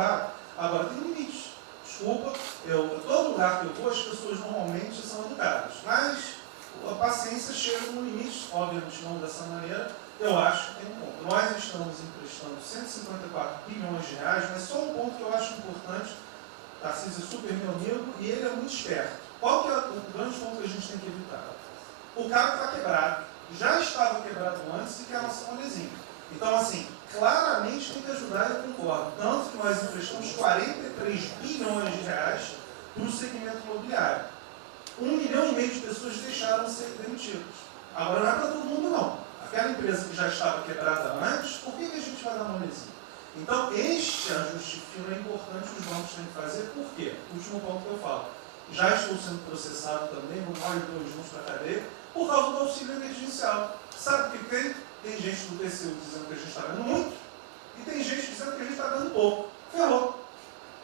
porrada. Agora, tem limites. Desculpa, todo lugar que eu vou, as pessoas normalmente são educadas. Mas a paciência chega no limite, obviamente não dessa maneira, eu acho que tem um ponto. Nós estamos emprestando 154 bilhões de reais, mas só um ponto que eu acho importante. Tarcísio é super meu amigo e ele é muito esperto. Qual que é o grande ponto que a gente tem que evitar? O cara está quebrado, já estava quebrado antes e quer lançar um adesivo. Então, assim, claramente tem que ajudar, eu concordo. Tanto que nós emprestamos 43 bilhões de reais para o segmento imobiliário. 1,5 milhão de pessoas deixaram de ser demitidas. Agora não é para todo mundo, não. Aquela empresa que já estava quebrada antes, por que a gente vai dar uma adesivo? Então, este ajuste fino é importante, os bancos têm que fazer. Por quê? O último ponto que eu falo. Já estou sendo processado também, vou mais 2 juntos para a cadeia, por causa do auxílio emergencial. Sabe o que tem? Tem gente do TCU dizendo que a gente está ganhando muito, e tem gente dizendo que a gente está ganhando pouco. Ferrou.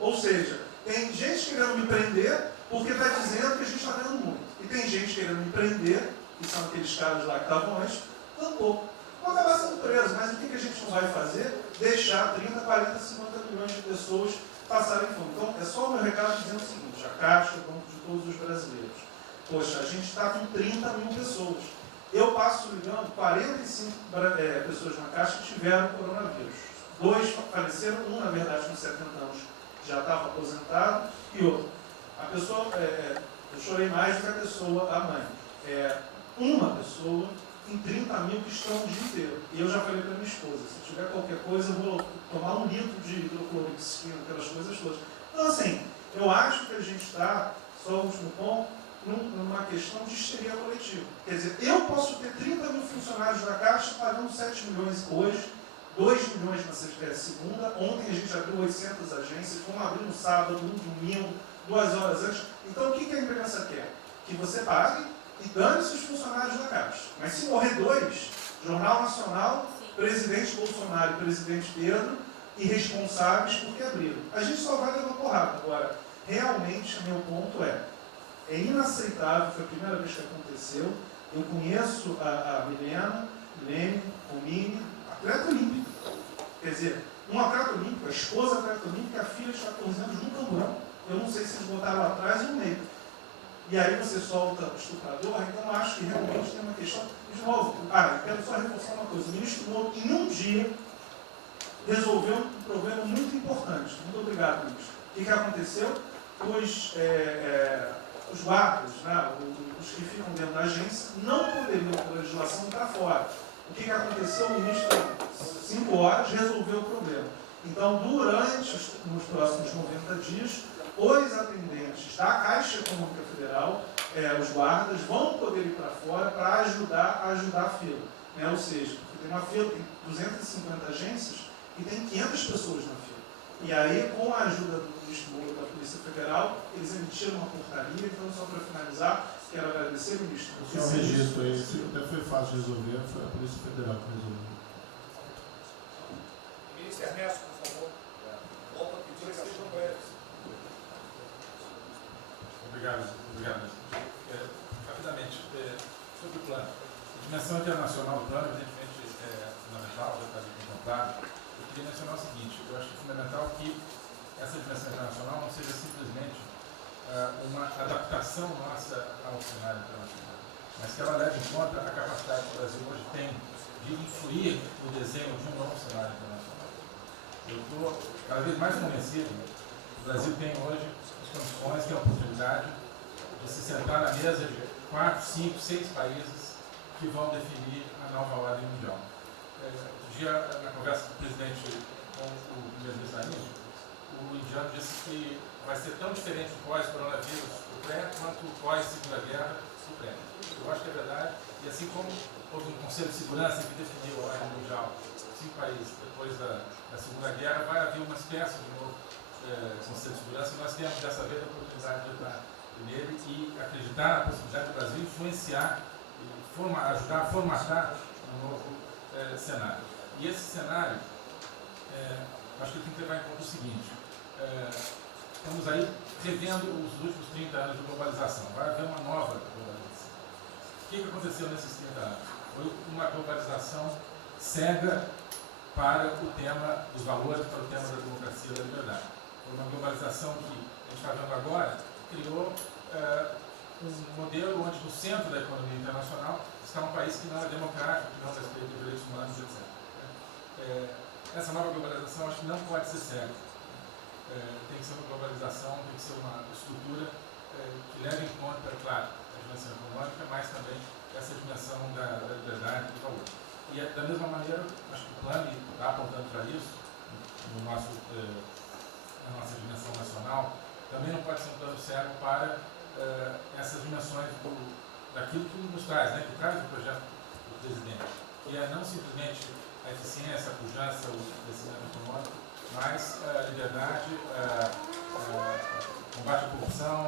Ou seja, tem gente querendo me prender porque está dizendo que a gente está ganhando muito. E tem gente querendo me prender, que são aqueles caras lá que estavam antes, ganhando pouco. Vão acabar sendo presos, mas o que a gente não vai fazer? Deixar 30, 40, 50 milhões de pessoas passarem fome. Então, é só o meu recado dizendo o seguinte: a Caixa, o Banco de todos os brasileiros. Poxa, a gente está com 30 mil pessoas. Eu passo ligando, 45 pessoas na Caixa tiveram coronavírus. 2 faleceram, um, na verdade, com 70 anos já estava aposentado, e outro. A pessoa, eu chorei mais do que a pessoa, a mãe. Uma pessoa em 30 mil que estão o dia inteiro. E eu já falei para minha esposa, se tiver qualquer coisa, eu vou tomar 1 litro de hidrocloroquina, aquelas coisas todas. Então, assim, eu acho que a gente está, só o último ponto, numa questão de histeria coletiva. Quer dizer, eu posso ter 30 mil funcionários da Caixa pagando 7 milhões hoje, 2 milhões na segunda, ontem a gente abriu 800 agências, vamos abrir no sábado, no domingo, 2 horas antes. Então, o que a imprensa quer? Que você pague e dane-se os funcionários da Caixa. Mas se morrer 2, Jornal Nacional, presidente Bolsonaro e presidente Pedro, irresponsáveis porque abriram. A gente só vai levar porrada. Agora, realmente, meu ponto é inaceitável, foi a primeira vez que aconteceu. Eu conheço a Milene, Romine, atleta olímpica. Quer dizer, um atleta olímpico, a esposa atleta olímpica, a filha de 14 anos no camburão. Eu não sei se eles botaram lá atrás ou no meio. E aí você solta o estuprador, então acho que realmente tem uma questão. De novo, eu quero só reforçar uma coisa. O ministro Moro, em um dia, resolveu um problema muito importante. Muito obrigado, ministro. O que aconteceu? Os guardas, né, os que ficam dentro da agência, não poderiam, pela legislação, estar fora. O que aconteceu? O ministro, 5 horas, resolveu o problema. Então, nos próximos 90 dias, os atendentes da Caixa Econômica Federal, os guardas, vão poder ir para fora para ajudar a fila. Né? Ou seja, tem uma fila, tem 250 agências e tem 500 pessoas na fila. E aí, com a ajuda do ministro Moro da Polícia Federal, eles emitiram uma portaria. Então, só para finalizar, quero agradecer, ministro. Só um registro aí, até foi fácil de resolver, foi a Polícia Federal que resolveu. Ministro Ernesto, por favor. Volta a pedir que estejam com eles. Obrigado. Rapidamente, sobre o plano. A dimensão internacional do plano, evidentemente, é fundamental, já está aqui contemplado. Eu queria mencionar o seguinte: eu acho que é fundamental que essa dimensão internacional não seja simplesmente uma adaptação nossa ao cenário internacional, mas que ela leve em conta a capacidade que o Brasil hoje tem de influir no desenho de um novo cenário internacional. Eu estou cada vez mais convencido que o Brasil tem hoje as condições, tem a oportunidade de se sentar na mesa de 4, 5, 6 países que vão definir a nova ordem mundial. Um dia, na conversa do presidente com o primeiro-ministro da Índia, o indiano disse que vai ser tão diferente o pós-coronavírus do pré quanto o pós-segunda guerra do pré. Eu acho que é verdade, e assim como houve um Conselho de Segurança que definiu a ordem mundial, 5 países depois da Segunda Guerra, vai haver uma espécie de novo Conselho de Segurança, e nós temos dessa vez a oportunidade de estar nele e acreditar na possibilidade do Brasil influenciar e ajudar a formatar um novo cenário. E esse cenário, acho que tem que levar em conta o seguinte: estamos aí revendo os últimos 30 anos de globalização. Vai haver uma nova globalização. O que aconteceu nesses 30 anos? Foi uma globalização cega para o tema dos valores, para o tema da democracia e da liberdade. Uma globalização que a gente está vendo agora criou um modelo onde no centro da economia internacional está um país que não é democrático, que não respeita os direitos humanos, etc. Essa nova globalização acho que não pode ser cega. Tem que ser uma globalização, tem que ser uma estrutura que leve em conta, claro, a dimensão econômica, mas também essa dimensão da liberdade e do valor. E da mesma maneira, acho que o plano está apontando para isso, na nossa dimensão nacional, também não pode ser um plano cego para essas dimensões daquilo que nos traz, né, que traz o projeto do presidente, que é não simplesmente a eficiência, a pujança, o crescimento econômico, mas a liberdade, o combate à corrupção,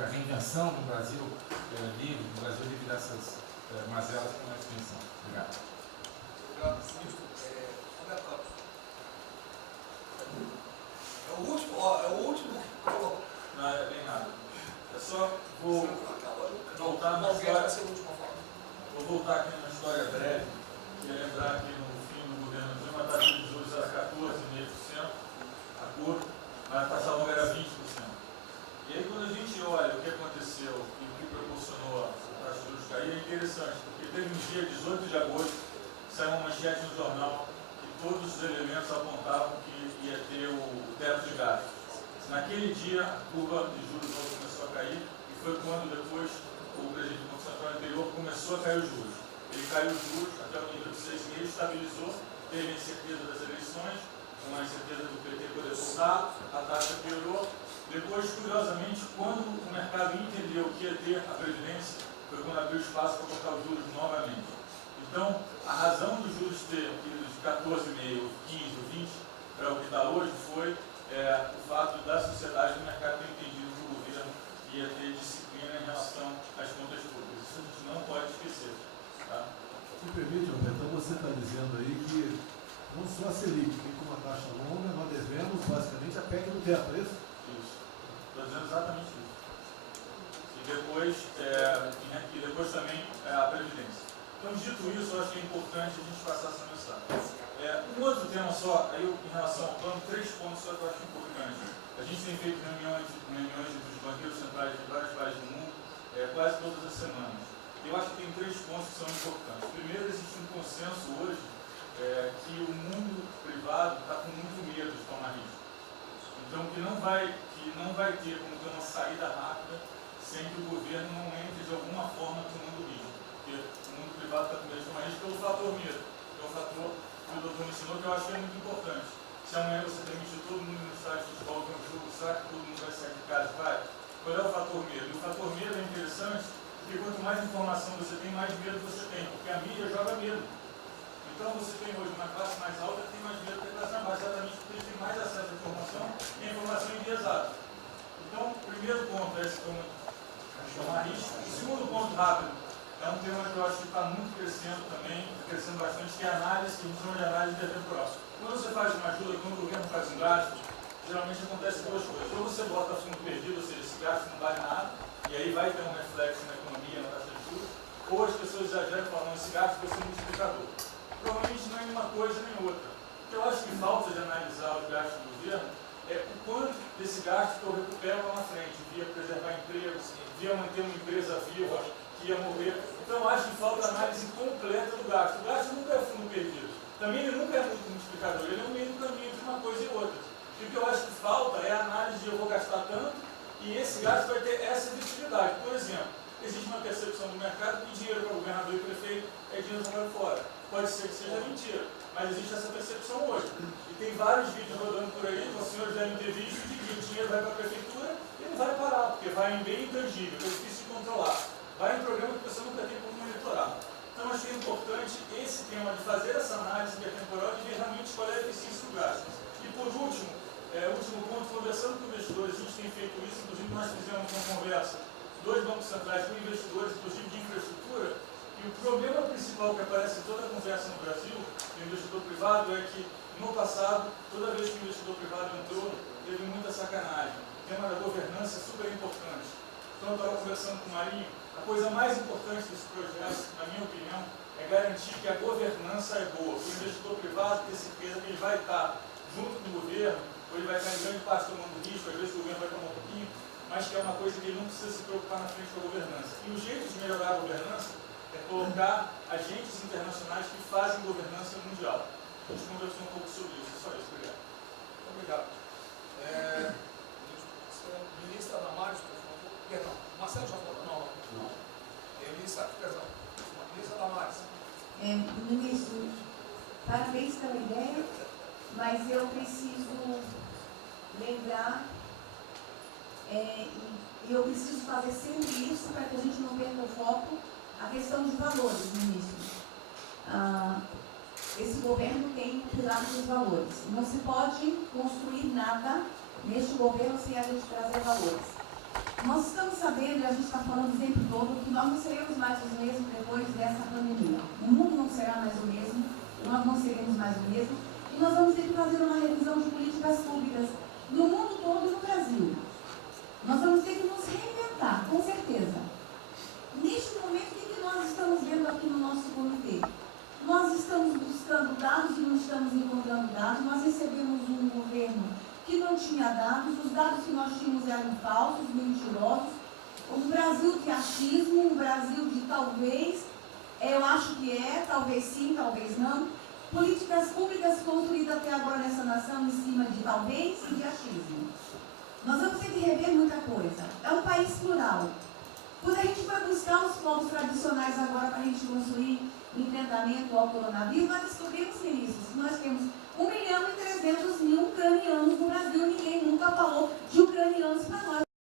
a reinvenção do Brasil livre dessas mazelas que nós pensamos. Obrigado. Obrigado, ministro. Roberto Campos. É o último que colocou. Não é bem nada. Eu só vou voltar na história. Vou voltar aqui numa história breve. Queria lembrar que no fim do governo Dilma a taxa de juros era 14,5%, a curva, mas a taxa longa era 20%. E aí quando a gente olha o que aconteceu e o que proporcionou a taxa de juros cair, é interessante, porque teve um dia, 18 de agosto, saiu uma manchete no jornal que todos os elementos apontavam que ia ter o teto de gastos. Naquele dia, a curva de juros começou a cair e foi quando depois o presidente do Banco Central anterior começou a cair os juros. Ele caiu os juros até o nível de 6,5, estabilizou, teve a incerteza das eleições, com a incerteza do PT poder voltar, a taxa piorou. Depois, curiosamente, quando o mercado entendeu que ia ter a Previdência, foi quando abriu espaço para cortar os juros novamente. Então, a razão dos juros ter ido de 14,5, 15, 20 para o que está hoje foi o fato da sociedade do mercado ter entendido que o governo ia ter disciplina em relação às contas públicas. Isso a gente não pode esquecer. Tá? Se permite, Roberto, então você está dizendo aí que não só a Selic tem como uma taxa longa, nós devemos basicamente a PEC do teto, é isso? Isso. Estou dizendo exatamente isso. E depois também a Previdência. Então, dito isso, eu acho que é importante a gente passar essa mensagem. Um outro tema só, aí em relação ao plano, 3 pontos só que eu acho importantes. A gente tem feito reuniões entre os banqueiros centrais de vários países do mundo, quase todas as semanas. Eu acho que tem 3 pontos que são importantes. Primeiro, existe um consenso hoje que o mundo privado está com muito medo de tomar risco. Então, que não vai ter como ter uma saída rápida sem que o governo não entre de alguma forma tomando risco. Porque o mundo privado está com medo de tomar risco pelo fator medo, que é o fator que o doutor mencionou, que eu acho que é muito importante. Se amanhã você permitir todo mundo no estádio de futebol ver um jogo, será que todo mundo vai sair de casa e vai? Qual é o fator medo? E o fator medo é interessante porque quanto mais informação você tem, mais medo você tem, porque a mídia joga medo. Então você tem hoje uma classe mais alta que tem mais medo que a classe mais baixa, exatamente porque eles têm mais acesso à informação e a informação enviesada. Então, o primeiro ponto é esse tema de tomar risco. O segundo ponto rápido é um tema que eu acho que está muito crescendo também, crescendo bastante, que é a análise, que a gente chama de análise intertemporal. Quando você faz uma ajuda, quando o governo faz um gasto, geralmente acontece 2 coisas. Ou você bota fundo perdido, ou seja, esse gasto não vale nada, e aí vai ter um reflexo na economia, na taxa de juros, ou as pessoas exageram e falam, esse gasto vai ser um multiplicador. Provavelmente não é nenhuma coisa nem outra. O que eu acho que falta de analisar os gastos do governo é o quanto desse gasto que eu recupero lá na frente, via preservar empregos, via manter uma empresa viva, que ia morrer. Então eu acho que falta análise completa do gasto. O gasto nunca é fundo perdido. Também ele nunca é muito multiplicador, ele é um meio do caminho de uma coisa e outra. E o que eu acho que falta é a análise de eu vou gastar tanto e esse gasto vai ter essa visibilidade. Por exemplo, existe uma percepção do mercado que dinheiro para governador e prefeito é dinheiro jogado fora. Pode ser que seja mentira, mas existe essa percepção hoje. E tem vários vídeos rodando por aí, que os senhores devem ter visto, de que o dinheiro vai para a prefeitura e não vai parar, porque vai em bem intangível, que é difícil de controlar. Vai em programa que a pessoa nunca tem como monitorar. Então, acho que é importante esse tema de fazer essa análise intertemporal e ver realmente qual é a eficiência do gasto. E por último, último ponto, conversando com investidores, a gente tem feito isso, inclusive nós fizemos uma conversa, 2 bancos centrais com investidores, inclusive de infraestrutura, e o problema principal que aparece em toda a conversa no Brasil, do investidor privado, é que no passado, toda vez que o investidor privado entrou, teve muita sacanagem. O tema da governança é super importante. Então, eu estava conversando com o Marinho, a coisa mais importante desse projeto, na minha opinião, é é garantir que a governança é boa. O investidor privado ter certeza que ele vai estar junto com o governo, ou ele vai estar em grande parte tomando risco, às vezes o governo vai tomar um pouquinho, mas que é uma coisa que ele não precisa se preocupar na frente da governança. E o jeito de melhorar a governança é colocar agentes internacionais que fazem governança mundial. A gente conversou um pouco sobre isso, só isso, obrigado. Obrigado. Ministra Damares, por favor. Perdão, Marcelo já falou? Não. Ministra, perdão. Ministra Damares. Ministro, parabéns pela ideia, mas eu preciso lembrar, e eu preciso fazer sempre isso para que a gente não perca o foco, a questão de valores, ministro. Esse governo tem o pilar dos valores. Não se pode construir nada neste governo sem a gente trazer valores. Nós estamos sabendo, e a gente está falando o tempo todo, que nós não seremos mais os mesmos depois dessa pandemia. O mundo não será mais o mesmo, nós não seremos mais o mesmo, e nós vamos ter que fazer uma revisão de políticas públicas no mundo todo e no Brasil. Nós vamos ter que nos reinventar, com certeza. Neste momento, o que nós estamos vendo aqui no nosso comitê? Nós estamos buscando dados e não estamos encontrando dados. Nós recebemos um governo que não tinha dados, os dados que nós tínhamos eram falsos, mentirosos. Um Brasil de achismo, um Brasil de talvez, eu acho que é, talvez sim, talvez não. Políticas públicas construídas até agora nessa nação em cima de talvez e de achismo. Nós vamos ter que rever muita coisa. É um país plural. Quando a gente vai buscar os povos tradicionais agora para a gente construir enfrentamento ao coronavírus, nós descobrimos, ministros, que nós temos 1.300.000 ucranianos no Brasil. Ninguém nunca falou de ucranianos para nós.